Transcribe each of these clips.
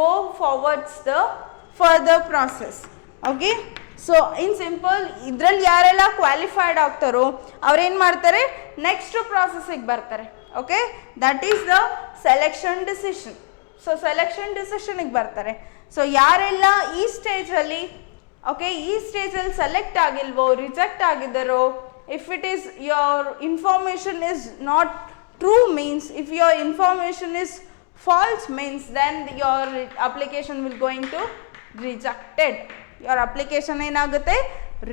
go forwards the further process. Okay, so in simple ಇದರಲ್ಲಿ ಯಾರೆಲ್ಲ qualified ಆಗ್ತಾರೋ ಅವ್ರೇನು ಮಾಡ್ತಾರೆ ನೆಕ್ಸ್ಟ್ ಪ್ರಾಸೆಸ್ಸಿಗೆ ಬರ್ತಾರೆ. Okay, that is the selection decision. So selection ಡಿಸಿಷನ್ಗೆ ಬರ್ತಾರೆ. ಸೊ ಯಾರೆಲ್ಲ ಈ ಸ್ಟೇಜಲ್ಲಿ ಓಕೆ ಈ ಸ್ಟೇಜಲ್ಲಿ ಸೆಲೆಕ್ಟ್ ಆಗಿಲ್ವೋ ರಿಜೆಕ್ಟ್ ಆಗಿದ್ದಾರೋ, if it is your information is not true means if your information is false means then your application will going to rejected. Your application ಏನಾಗುತ್ತೆ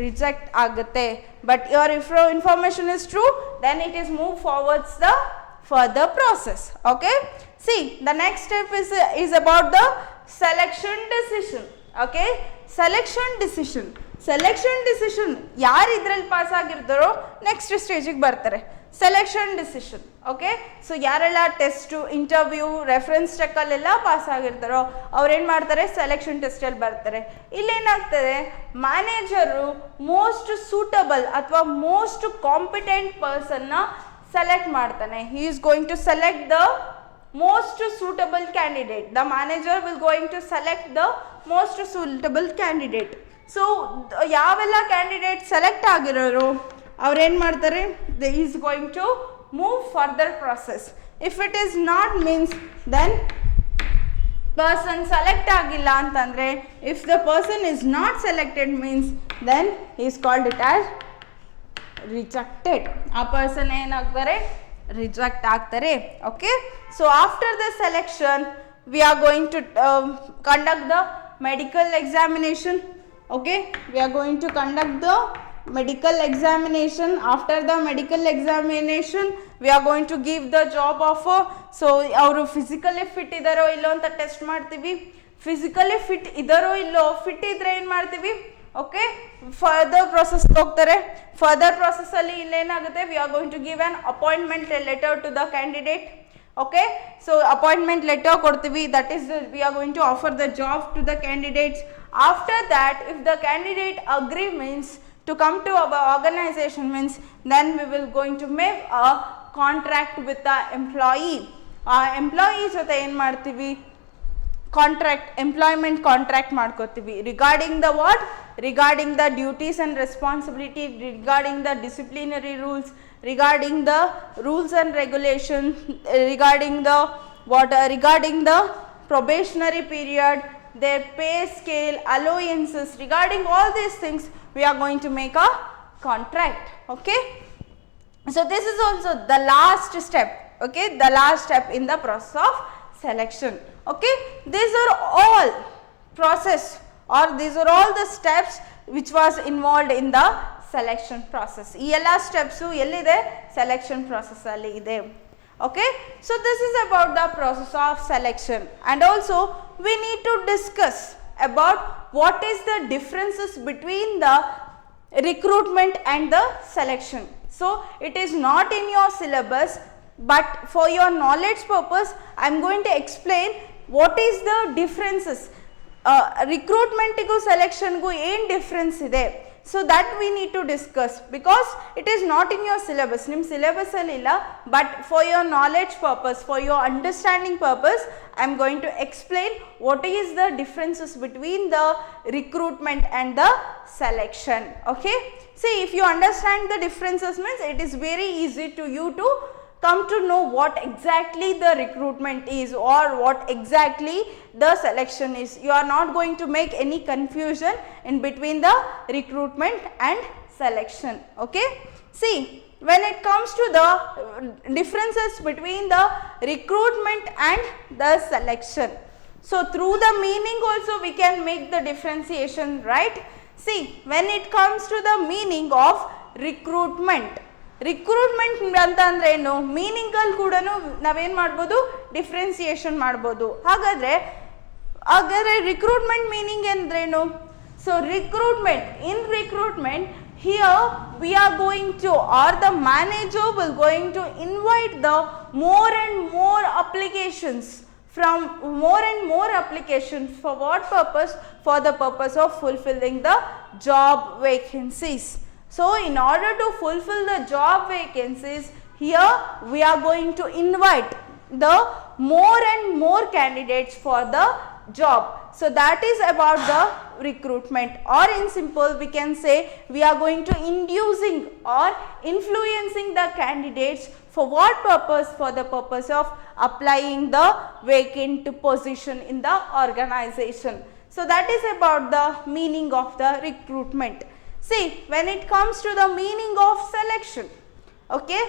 ರಿಜೆಕ್ಟ್ ಆಗುತ್ತೆ. But your information is true then it is move forwards the further process. Okay, see the next step is about the selection decision. Okay, selection decision ಯಾರು ಇದರಲ್ಲಿ pass ಆಗಿರ್ತಾರೋ next ಸ್ಟೇಜಿಗೆ ಬರ್ತಾರೆ selection decision. Okay, so ಯಾರೆಲ್ಲ test interview reference ಚೆಕ್ಕಲ್ಲೆಲ್ಲ pass ಆಗಿರ್ತಾರೋ ಅವ್ರೇನು ಮಾಡ್ತಾರೆ selection ಟೆಸ್ಟಲ್ಲಿ ಬರ್ತಾರೆ. ಇಲ್ಲೇನಾಗ್ತದೆ ಮ್ಯಾನೇಜರು ಮೋಸ್ಟ್ ಸೂಟಬಲ್ ಅಥವಾ ಮೋಸ್ಟ್ ಕಾಂಪಿಟೆಂಟ್ ಪರ್ಸನ್ನ ಸೆಲೆಕ್ಟ್ ಮಾಡ್ತಾನೆ. He is going to select the most suitable candidate. The manager will going to select the most suitable candidate. So ಯಾವೆಲ್ಲ ಕ್ಯಾಂಡಿಡೇಟ್ ಸೆಲೆಕ್ಟ್ ಆಗಿರೋರು ಅವ್ರೇನು ಮಾಡ್ತಾರೆ they is going to move further process. If it is not means then person select ಆಗಿಲ್ಲ ಅಂತಂದರೆ if the person is not selected means then he is called it as rejected. ಆ person ಏನಾಗ್ತಾರೆ reject ಆಗ್ತಾರೆ. Okay, so after the selection we are going to conduct the medical examination. Okay, we are going to conduct the medical examination. After the medical examination we are going to give the job offer. So ಅವರು physically fit ಇದ್ದಾರೋ ಇಲ್ಲೋ ಅಂತ test ಮಾಡ್ತೀವಿ. Physically fit ಇದ್ದಾರೋ ಇಲ್ಲೋ, fit ಇದ್ರೆ ಏನು ಮಾಡ್ತೀವಿ ಓಕೆ ಫರ್ದರ್ ಪ್ರೊಸೆಸ್ ಹೋಗ್ತಾರೆ. ಫರ್ದರ್ ಪ್ರೊಸೆಸ್ಸಲ್ಲಿ ಇಲ್ಲೇನಾಗುತ್ತೆ we are going to give an appointment letter to the candidate. Okay, so appointment letter ಕೊಡ್ತೀವಿ. that is we are going to offer the job to the candidates. After that if the candidate agree means to come to our organization means then we will going to make a contract with the employee. Employee ಜೊತೆ ಏನು ಮಾಡ್ತೀವಿ contract employment contract ಮಾಡ್ಕೋತೀವಿ. Regarding the what regarding the duties and responsibility, regarding the disciplinary rules, regarding the rules and regulations, regarding the regarding the probationary period, their pay scale, allowances, regarding all these things we are going to make a contract. Okay, so this is also the last step. Okay, the last step in the process of selection. Okay, these are all process or these are all the steps which was involved in the selection process. ಈ ಎಲ್ಲ steps ಎಲ್ಲಿದೆ selection process ಅಲ್ಲಿ ಇದೆ. Okay, so this is about the process of selection and also we need to discuss about what is the differences between the recruitment and the selection. So it is not in your syllabus but for your knowledge purpose I am going to explain what is the differences. ರಿಕ್ರೂಟ್ಮೆಂಟಿಗೂ ಸೆಲೆಕ್ಷನ್ಗೂ ಏನು difference ಇದೆ so that we need to discuss because it is not in your syllabus. ನಿಮ್ಮ ಸಿಲೆಬಸ್ಸಲ್ಲಿ ಇಲ್ಲ but for your knowledge purpose for your understanding purpose I am going to explain what is the differences between the recruitment and the selection. Okay, see if you understand the differences means it is very easy to you to come to know what exactly the recruitment is or what exactly the selection is. You are not going to make any confusion in between the recruitment and selection. Okay, see when it comes to the differences between the recruitment and the selection, so through the meaning also we can make the differentiation, right? See when it comes to the meaning of recruitment ಅಂತ ಅಂದರೆ ಏನು ಮೀನಿಂಗಲ್ಲಿ ಕೂಡ ನಾವೇನು ಮಾಡ್ಬೋದು differentiation ಮಾಡ್ಬೋದು. ಹಾಗಾದರೆ recruitment meaning ಅಂದ್ರೇನು? So recruitment in recruitment here we are going to or the manager will going to invite the more and more applications from more and more applications for what purpose? For the purpose of fulfilling the job vacancies. So in order to fulfill the job vacancies here we are going to invite the more and more candidates for the job. So that is about the recruitment, or in simple we can say we are going to inducing or influencing the candidates for what purpose? For the purpose of applying the vacant position in the organization. So that is about the meaning of the recruitment. See, when it comes to the meaning of selection, okay,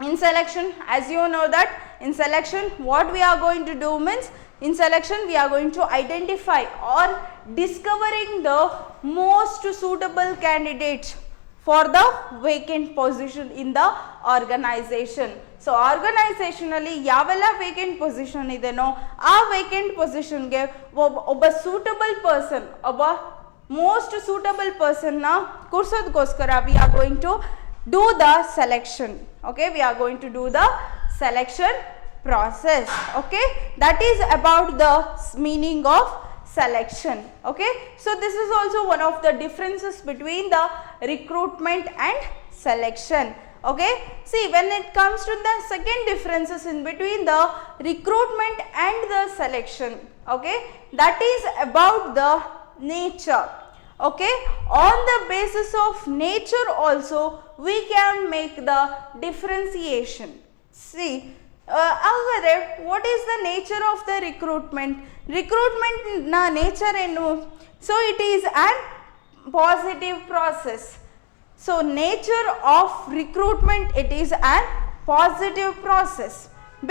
in selection, as you know that in selection what we are going to do means, in selection we are going to identify or discovering the most suitable candidates for the vacant position in the organization. So organizationally ಯಾವೆಲ್ಲ vacant position ಇದೆನೋ ಆ vacant ಪೊಸಿಷನ್ಗೆ ಒಬ್ಬ suitable person, ಒಬ್ಬ most suitable ಪರ್ಸನ್ನ ಕೂರ್ಸೋದಕ್ಕೋಸ್ಕರ we are going to do the selection. Okay, we are going to do the selection process. Okay, that is about the meaning of selection. Okay, so this is also one of the differences between the recruitment and selection. Okay, see, when it comes to the second differences in between the recruitment and the selection, okay, that is about the nature. Okay, on the basis of nature also we can make the differentiation. See, ಹಾಗಾದರೆ what is the nature of the recruitment? Recruitment na nature ಏನು? So it is an positive process. So nature of recruitment, it is an positive process,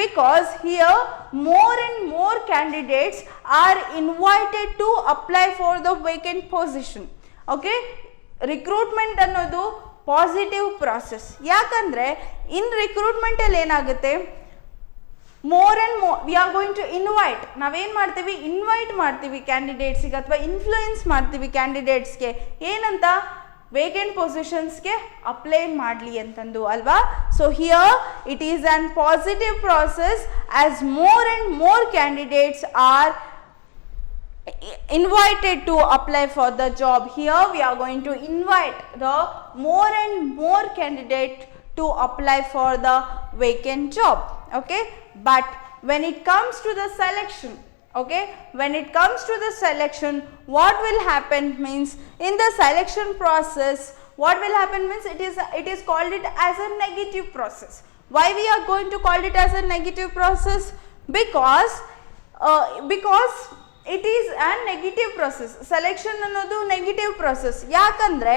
because here more and more candidates are invited to apply for the vacant position. Okay, recruitment ಅನ್ನೋದು positive process. ಯಾಕಂದರೆ in ರಿಕ್ರೂಟ್ಮೆಂಟಲ್ಲಿ ಏನಾಗುತ್ತೆ, more and we are going to invite, ನಾವೇನು ಮಾಡ್ತೀವಿ, invite ಮಾಡ್ತೀವಿ ಕ್ಯಾಂಡಿಡೇಟ್ಸಿಗೆ ಅಥವಾ influence ಮಾಡ್ತೀವಿ ಕ್ಯಾಂಡಿಡೇಟ್ಸ್ಗೆ, ಏನಂತ, ವೇಕೆಂಟ್ ಪೊಸಿಷನ್ಸ್ಗೆ ಅಪ್ಲೈ ಮಾಡಲಿ ಅಂತಂದು ಅಲ್ವಾ. So here it is on positive process as more and more candidates R invited to apply for the job. Here we are going to invite the more and more candidate to apply for the vacant job. Okay, but when it comes to the selection, okay, when it comes to the selection, what will happen means, in the selection process what will happen means, it is called it as a negative process. Why we are going to call it as a negative process? Because it is a negative process. Selection ಅನ್ನೋದು negative process. ಯಾಕಂದರೆ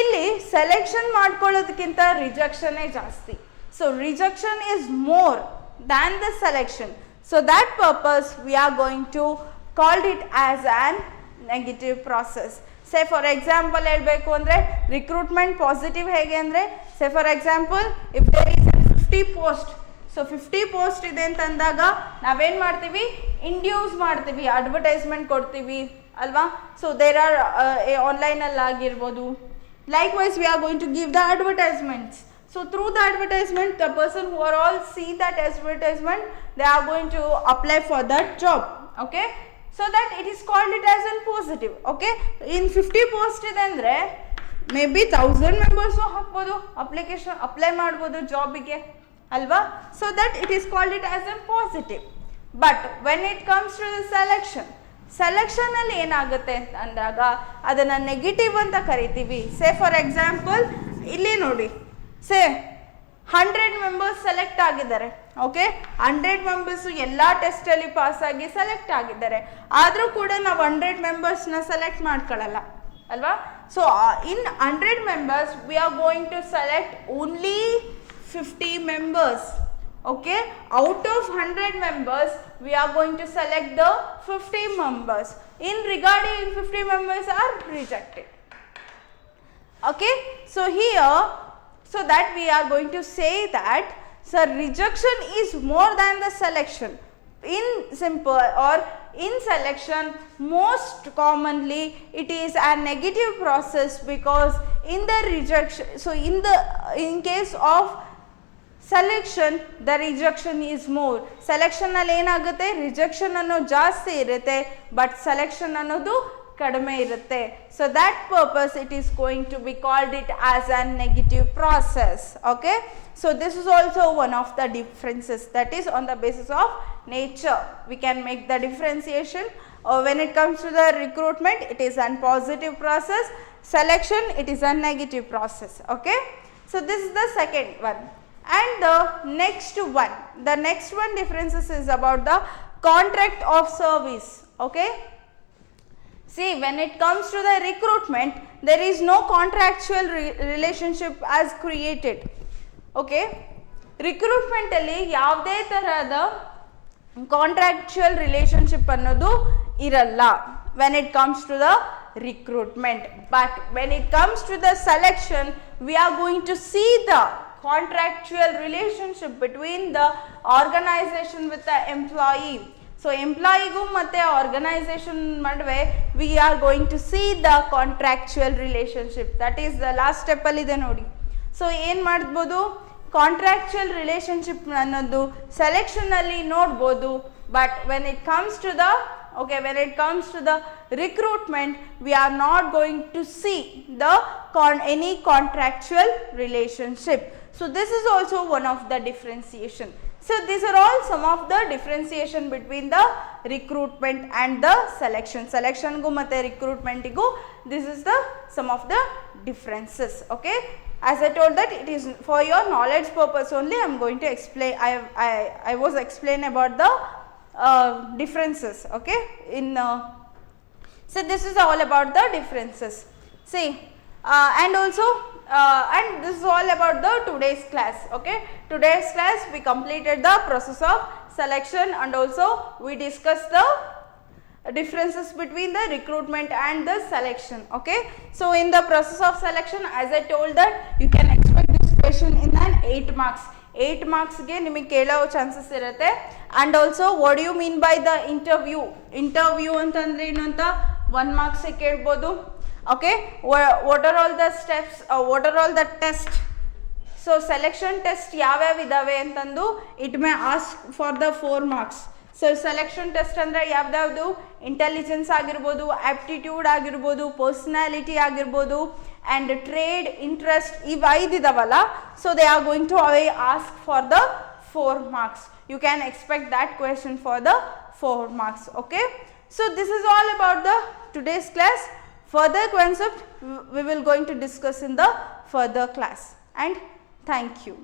ಇಲ್ಲಿ selection ಮಾಡ್ಕೊಳ್ಳೋದಕ್ಕಿಂತ ರಿಜೆಕ್ಷನ್ನೇ ಜಾಸ್ತಿ. So rejection is more than the selection. So that purpose we are going to called it as an negative process. Say for example ಹೇಳಬೇಕು ಅಂದರೆ, recruitment positive ಹೇಗೆ ಅಂದರೆ, say for example if there is 50 post, so 50 post ಇದೆ ಅಂತಂದಾಗ ನಾವೇನು ಮಾಡ್ತೀವಿ, induce ಮಾಡ್ತೀವಿ, advertisement ಕೊಡ್ತೀವಿ ಅಲ್ವಾ. ಸೊ ದೇರ್ ಆರ್ ಆನ್ಲೈನಲ್ಲಿ ಆಗಿರ್ಬೋದು. Likewise we are going to give the advertisements. So through the advertisement the person who are all see that advertisement, they are going to apply for that job. Okay, so that it is called it as an positive. Okay, in 50 post ಇದೆ ಅಂದರೆ maybe 1000 members ಹಾಕ್ಬೋದು, application apply ಮಾಡ್ಬೋದು ಜಾಬಿಗೆ ಅಲ್ವಾ. So that it is called it as an positive. But when it comes to the ಸೆಲೆಕ್ಷನಲ್ಲಿ ಏನಾಗುತ್ತೆ ಅಂತ ಅಂದಾಗ ಅದನ್ನು ನೆಗೆಟಿವ್ ಅಂತ ಕರಿತೀವಿ. ಸೇ ಫಾರ್ ಎಕ್ಸಾಂಪಲ್ ಇಲ್ಲಿ ನೋಡಿ, ಸೇ 100 ಮೆಂಬರ್ಸ್ ಸೆಲೆಕ್ಟ್ ಆಗಿದ್ದಾರೆ. ಓಕೆ, 100 ಮೆಂಬರ್ಸು ಎಲ್ಲ ಟೆಸ್ಟಲ್ಲಿ ಪಾಸಾಗಿ ಸೆಲೆಕ್ಟ್ ಆಗಿದ್ದಾರೆ. ಆದರೂ ಕೂಡ ನಾವು 100 ಮೆಂಬರ್ಸ್ನ ಸೆಲೆಕ್ಟ್ ಮಾಡ್ಕೊಳ್ಳಲ್ಲ ಅಲ್ವಾ. So in 100 members we are going to select only 50 members. Okay, out of 100 members we are going to select the 50 members. In regarding 50 members are rejected. Okay, so here, so that we are going to say that so rejection is more than the selection. In simple or in selection, most commonly it is a negative process, because in the rejection, so in case of selection the rejection is more. ಸೆಲೆಕ್ಷನಲ್ಲಿ ಏನಾಗುತ್ತೆ, rejection ಅನ್ನೋದು ಜಾಸ್ತಿ ಇರುತ್ತೆ, but selection ಅನ್ನೋದು ಕಡಿಮೆ ಇರುತ್ತೆ. So that purpose it is going to be called it as a negative process. Okay, so this is also one of the differences, that is on the basis of nature we can make the differentiation. When it comes to the recruitment, it is a positive process, selection it is a negative process. Okay, so this is the second one. And the next one differences is about the contract of service. Okay, see, when it comes to the recruitment, there is no contractual relationship as created. Okay, recruitment ಅಲ್ಲಿ ಯಾವುದೇ ತರಹದ contractual relationship ಅನ್ನೋದು ಇರಲ್ಲ when it comes to the recruitment, but when it comes to the selection, we are going to see the contractual relationship between the organization with the employee. So employeeಗೂ ಮತ್ತೆ organization ನಡುವೆ we are going to see the contractual relationship, that is the last step ಅಲ್ಲಿ ಇದೆ ನೋಡಿ. So ಏನು ಮಾಡ್ಬೋದು, contractual relationship ಅನ್ನೋದು selection ಅಲ್ಲಿ ನೋಡ್ಬೋದು, but when it comes to the recruitment, we are not going to see the any contractual relationship. So this is also one of the differentiation. So these are all some of the differentiation between the recruitment and the selection. Selection gu matte recruitment gu, this is the some of the differences. Okay, as I told that it is for your knowledge purpose only, I am going to explain. I was explain about the differences. Okay, so this is all about the differences. See, and also and this is all about the today's class. Okay, today's class we completed the process of selection and also we discussed the differences between the recruitment and the selection. Okay, so in the process of selection, as I told that you can expect this question in an 8 marks. 8 marks ಗೆ ನಿಮಗೆ ಕೇಳೋ chances ಇರುತ್ತೆ. and also what do you mean by the interview ಅಂತಂದ್ರೆ ಏನು ಅಂತ 1 marks ಕೇಳ್ಬೋದು. Okay, what are all the steps, what are all the tests? So selection test ಯಾವ್ಯಾವ ಇದಾವೆ ಅಂತಂದು it may ask for the 4 marks. So selection test ಅಂದರೆ ಯಾವ್ದಾವುದು, intelligence ಆಗಿರ್ಬೋದು, ಆಪ್ಟಿಟ್ಯೂಡ್ ಆಗಿರ್ಬೋದು, ಪರ್ಸನಾಲಿಟಿ ಆಗಿರ್ಬೋದು, ಆ್ಯಂಡ್ ಟ್ರೇಡ್, ಇಂಟ್ರೆಸ್ಟ್, ಇವು 5 ಇದಾವಲ್ಲ. So they are going to ask for the 4 marks. You can expect that question for the 4 marks. Okay, so this is all about the today's class. Further concept we will going to discuss in the further class, and thank you.